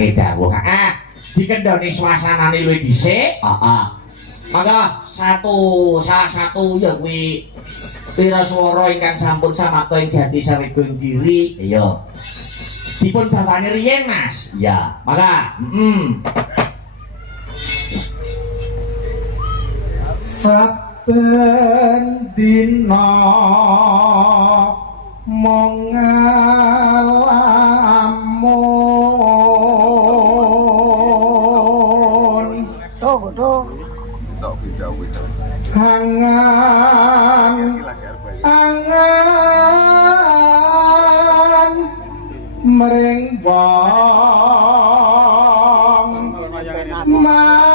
anake dawuh. Dikendhoni suasanane luwih dhisik. Maka salah satu ya kuwi wiraswara ingkang sampun samapta ing Gati Sawegong Giri. Iya. Dipun bawani riyen, Mas. Iya. Maka, saben dina mung ngalamun angan mring wong manis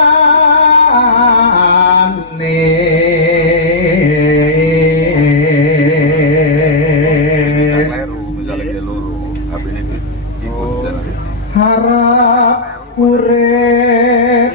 harap urip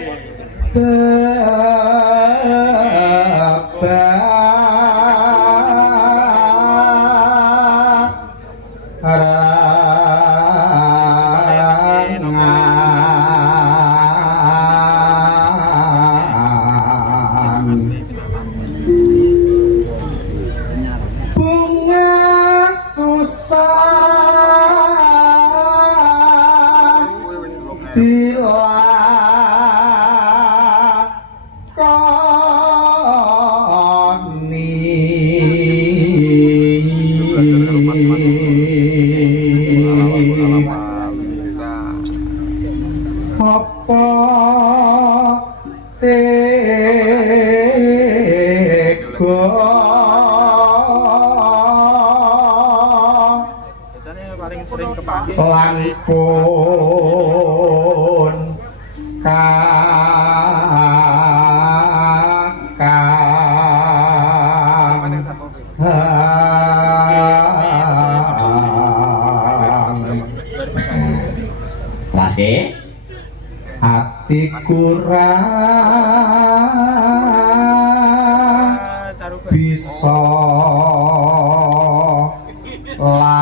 lan pun Lase atiku ra bisa lali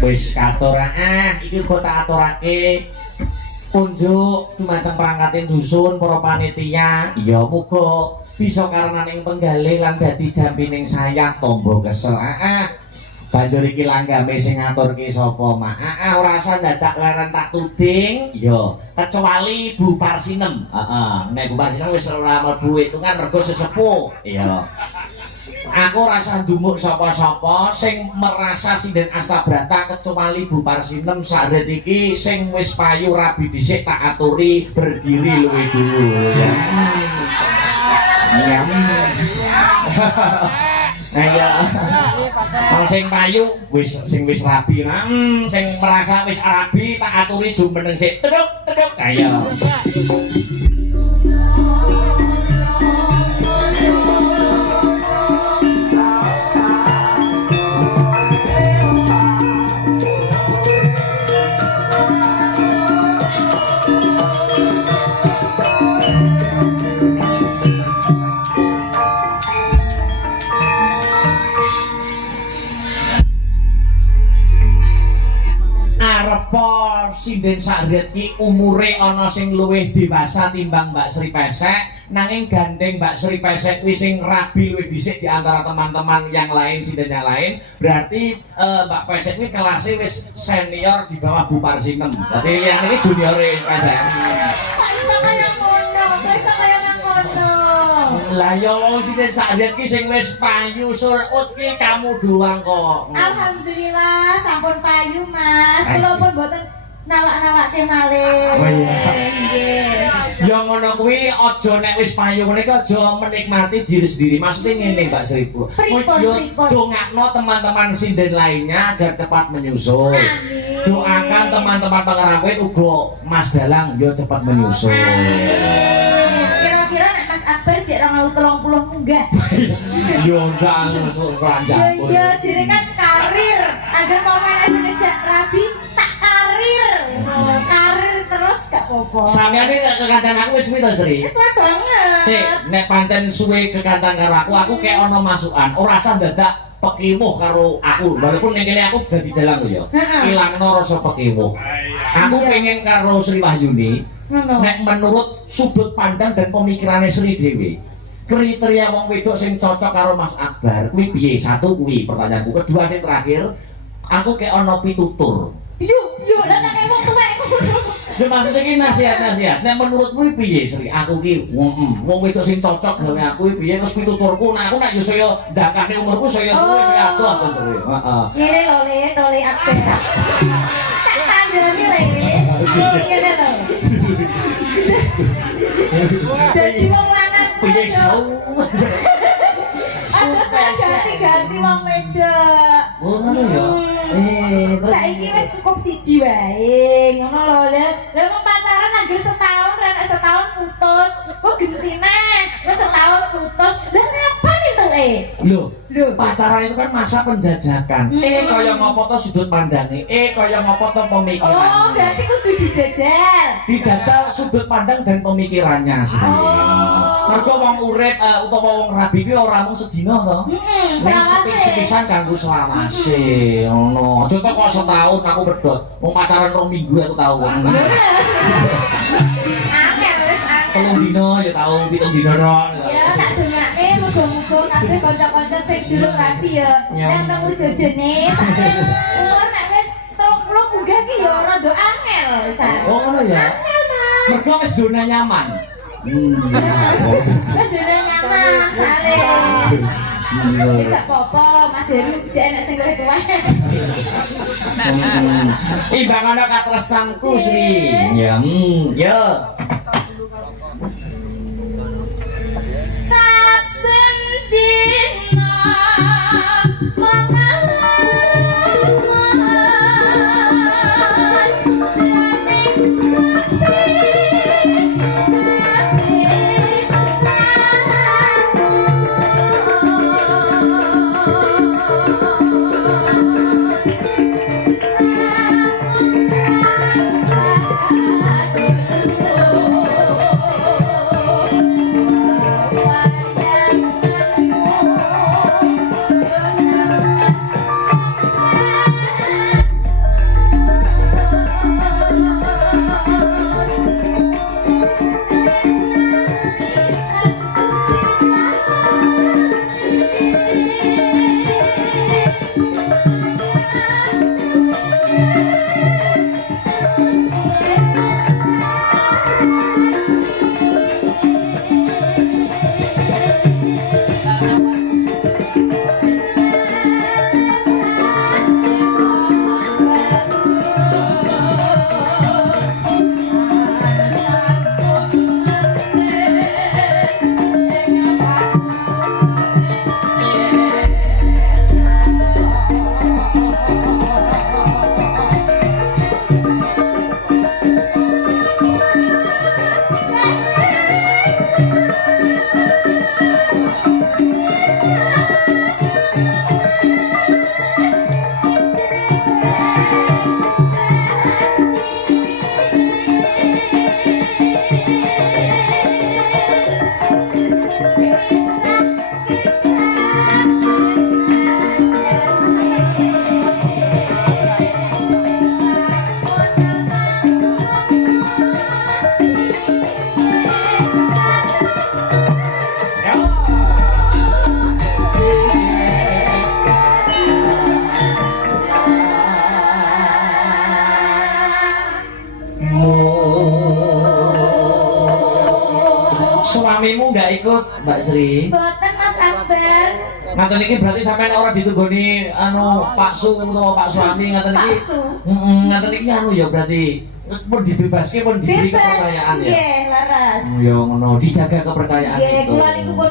wis katur iki kok tak aturake unjuk dumateng perangkating dusun para panitia. Ya muga bisa karenaning penggalih lan dadi jampining sayah tombo kesel. Banjur iki langgame sing ngaturke sapa, Mak? Ora usah dadak leren tak tuding. Ya, kecuali Bu Parsinem. Nek Bu Parsinem wis ora mlebu hitungan mergo sesepuh. Ya. Aku rasa ndumuk sapa-sapa sing merasa sinden Astabrata kecuali Bu Parsinem sakdet iki sing wis payu rabi dhisik tak aturi berdiri luwih dulu. Ya. Ayo. Wong sing payu sing wis rabi, sing merasa wis rabi tak aturi jumeneng sik teduk. Ayo. Arepa sinden sakdet ki umure ana sing luwih dewasa timbang Mbak Sri Pesek, nanging gandeng Mbak Sri Pesek kuwi sing rabi luwih dhisik di antara teman-teman yang lain sinden yang lain. Berarti Mbak Pesek ini kelasnya wis senior di bawah Bu Parsinem. Dadi yang ini juniore Pesek. Lah ya wong sinden sakdet ki sing wis payu surut ki kamu doang kok. Alhamdulillah sampun payu, Mas. Kula pun mboten nawak-nawake malih. Oh iya. Nggih. Ya ngono kuwi aja nek wis payu ngene iki aja menikmati diri sendiri. Maksudnya ngene Mbak Sri. Yo dongakno teman-teman sinden lainnya agar cepat menyusul. Amin. Doakan teman-teman pengerawit uga Mas Dalang yo cepat menyusul. Kira-kira nek Mas Akbar jek 2030 munggah. Yo ndang selanjang. Yo jere kan karir. Agar komen aja ngejak rabi tak karir. Karir terus gak apa-apa. Sampeyan iki kancan aku wis pinter Sri. Wis banget. Sik, nek pancen suwe kekancan karo aku kayak ono masukan. Ora usah dadak pekimuh karo aku. Walaupun ning kene aku dadi dalang lho ya. Ilangno rasa pekimuh. Aku pengen karo Sri Wahyuni. Nek menurut sudut pandang dan pemikirannya Sri Dewi, kriteria wong wedok sing cocok karo Mas Akbar kuwi piye? Satu kuwi pertanyaanku. Kedua sing terakhir, aku kayak ono pitutur. Yo, lah nek wong tuwek Ya maksudnya ini nasihat-nasihat. Nek menurutmu piye Sri? Aku ki wong wedok sing cocok gawe aku iki piye terus pituturku. Nah aku nek yo saya jakane umurku saya suwe saya adoh to Sri. Heeh. ngene lho le Akbar. Tak kandhani le. Ngene lho. Dadi wong lanang Piye so? ganti wong wedok. Oh ngono ya. Saiki wis cukup siji wae. Ngono lho. Lah mau pacaran anggere setahun, nek setahun putus. Kok gentineh? Wis setahun putus. Lah kapan itu Loh, pacaran itu kan masa penjajakan. Kaya ngopo to sudut pandange? Kaya ngopo to pemikirannya? Oh, berarti kudu dijajal. Dijajal sudut pandang dan pemikirannya sih. Mergo wong urip utawa wong rabi kuwi ora mung sedina to. Ning sepis-sepisan kanggo selawase ngono. Aja kok setahun aku pedhot. Wong pacaran 2 minggu aku tau. Angel wis angel. 3 dina ya tau, 7 dina tok. Ya tak dongake muga-muga kabeh kanca-kanca sing durung rabi ya. Nek nang jodone umur nek wis 30 munggah ki ya rada angel wisan. Oh ngono ya. Angel, Mas. Mergo wis zona nyaman. Wis dene nyaman sale. Tidak apa-apa, Mas Heru jek nek sing luwih tuwek. Imbang ana katresnanku Sri. Ya, ya. Saben dina Suamimu nggak ikut, Mbak Sri? Boten Mas Akbar. Ngaten iki berarti sampean ora ditunggoni anu Pak Su utawa Pak Suami ngaten iki. Pak Su. Ngaten iki anu ya berarti pun dibebaske pun diberi kepercayaan ya. Nggih, laras. Ya ngono, dijaga kepercayaan Nggih, itu. kula niku pun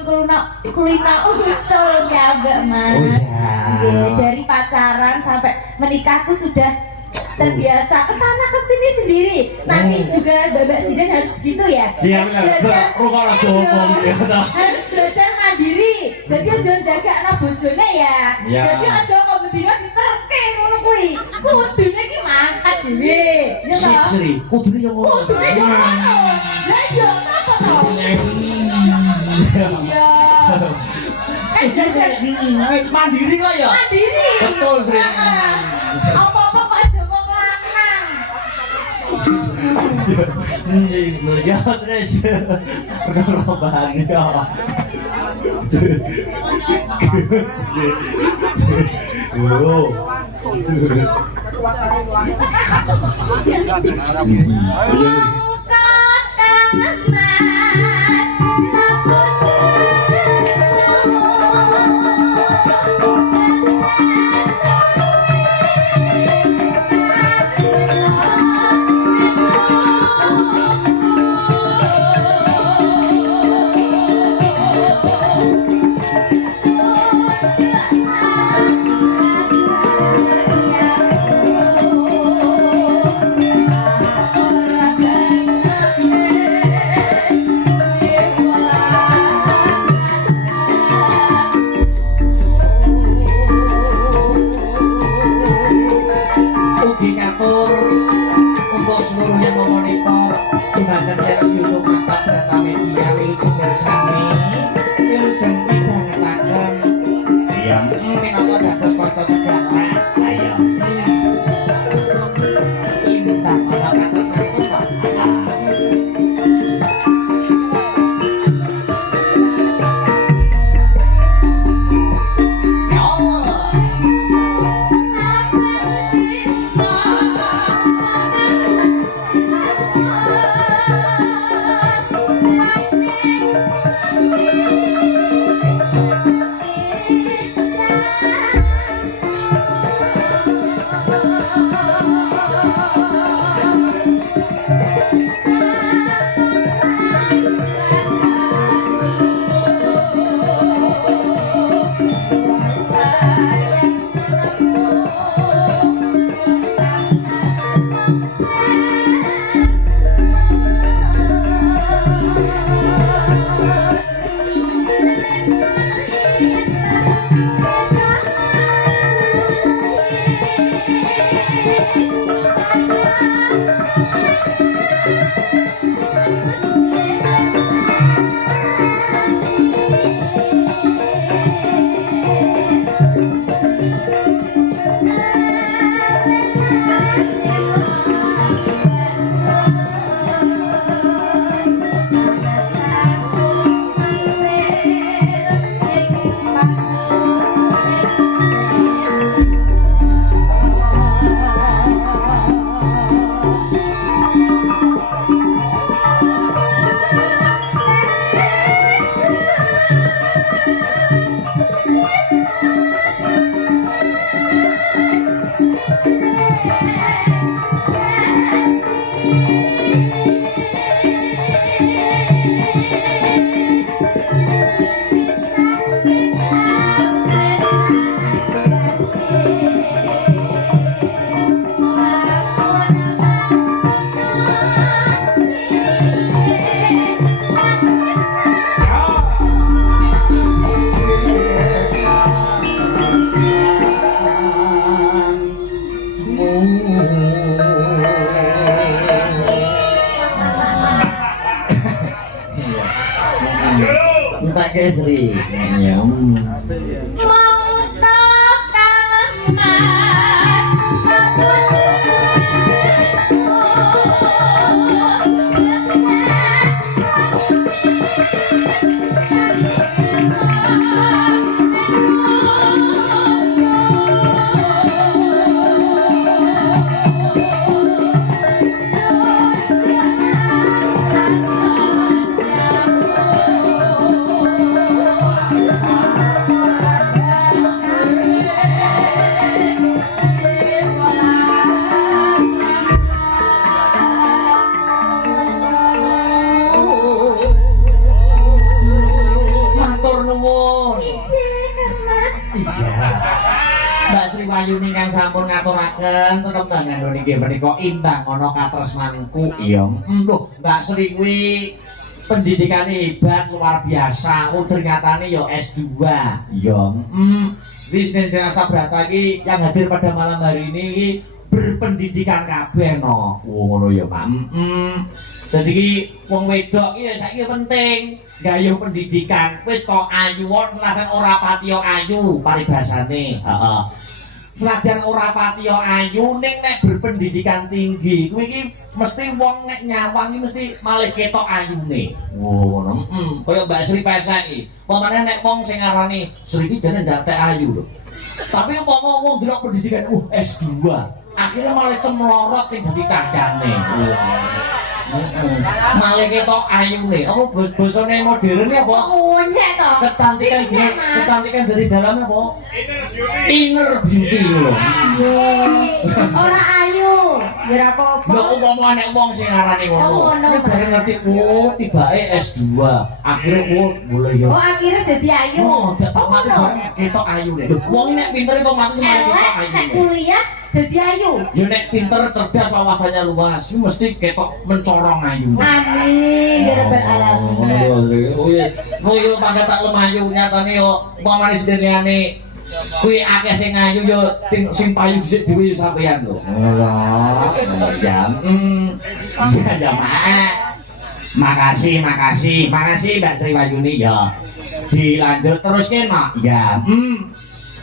kulina ucul nyambak, Mas. Oh iya. Nggih, dari pacaran sampai menikah tuh sudah terbiasa kesana kesini sendiri. Nanti juga Babak Sidan harus begitu ya. Iya benar. Rukun aja ngomong ya. Harus belajar mandiri. Jadi aja jaga anak bojone ya. Jadi aja kok bendina diterke ngono kuwi. Kudune ki mangkat dhewe. Ya Sip toh? Sri, kudune yo ngono. Kudune yo ngono. Lah yo sapa to? Mandiri kok ya? Mandiri. Betul, Sri. Apa-apa kok aja wong lanang. Ya terus perkara bahagia. Ugi ngatur untuk seluruh yang memonitor dimanapun channel YouTube Asta Data Media wilujeng mirsani wilujeng midhangetaken ya minangka dados kanca cedhak ayo imbang ana kados aku Pak ya Allah Entah ke Sri. Ya. Mbak Sri Wayuni kang sampun ngaturaken tetep ngandhani nggih menika imbang ana katresnanku iya. Lho, Mbak Sri kuwi pendidikane hebat luar biasa. Ternyatane ya S2. Ya. Bisnis Desa Brata iki yang hadir pada malam hari ini berpendidikan kabeh no. Ngono ya, Mak. Dadi iki wong wedok iki saiki penting gayuh pendidikan. Wis kok ayu senajan ora patiya ayu paribasane. Heeh. Senajan ora patiya ayu ning nek berpendidikan tinggi kuwi iki mesti wong nek nyawang iki mesti malih ketok ayune. Ngono. Kaya Mbak Sri Pesek iki. Pemane nek wong sing ngarani Sri iki jane ndatek ayu lho. Tapi umpama wong delok pendidikan S2, akhirnya malah cemlorot sing dadi cahyane. Malah ketok ayune. Apa bosone modern iki apa? Monyet to. Kecantikan dari dalamnya apa? Inner beauty lho. Ora ayu, ya ora apa-apa. Lha umpama nek wong sing ngarani ngono, nek bareng ngerti tibake S2, akhirnya mulai yo. Oh, akhirnya dadi ayu. Oh, tak mati bareng ketok ayune. Lho, wong iki nek pinter itu mati malah ketok ayune. Nek kuliah dadi ayu. Ya nek pinter cerdas wawasannya luas, iki mesti ketok mencorong ayune. Amin, ya rabbal alamin. Oh iya, pangkat tak lemayu nyatane yo umpamane sedene kuwi akeh sing ayu yo sing payu dhisik dhewe yo sampean lho. Jam. Ya, Mak. Makasih Mbak Sri Wayuni ya. Dilanjut terus kene, ya.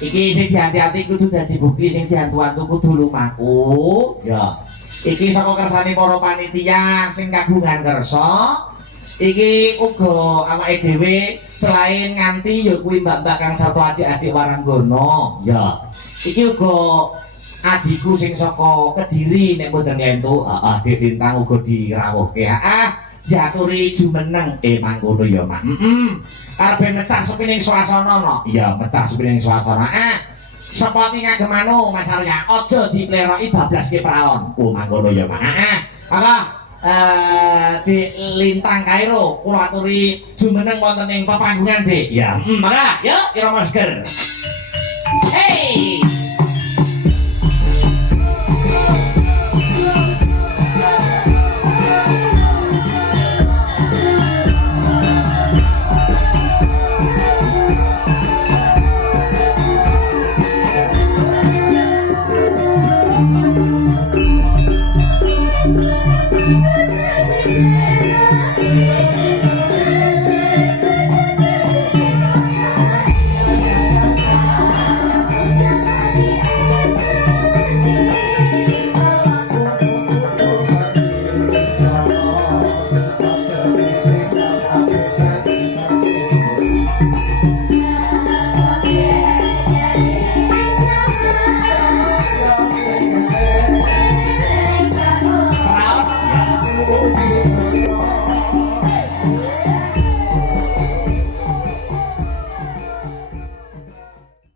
Iki sing hati-hati kudu dadi bukti sing diantu-antu kudu lumaku. Ya. Iki saka kersane para panitia sing kagungan kersa. Iki uga awake dhewe selain nganti ya kuwi mbak-mbak kang satu adik-adik Waranggono. Ya. Iki uga adikku sing saka Kediri nek mboten entuk, heeh, Dik Lintang uga dirawuhke. Jaturi jumeneng mangkono ya, Mak. Arep mecah sepining swasana no. Ya, mecah sepining swasana. Sapa sing ngagemanu Mas Arya, aja dipleroki bablaske praon. Oh, mangkono ya, Mak. Di Lintang Kairo kula aturi jumeneng wonten ing pepanggungan, Dik. Ya, maka yuk kira masker. Hey!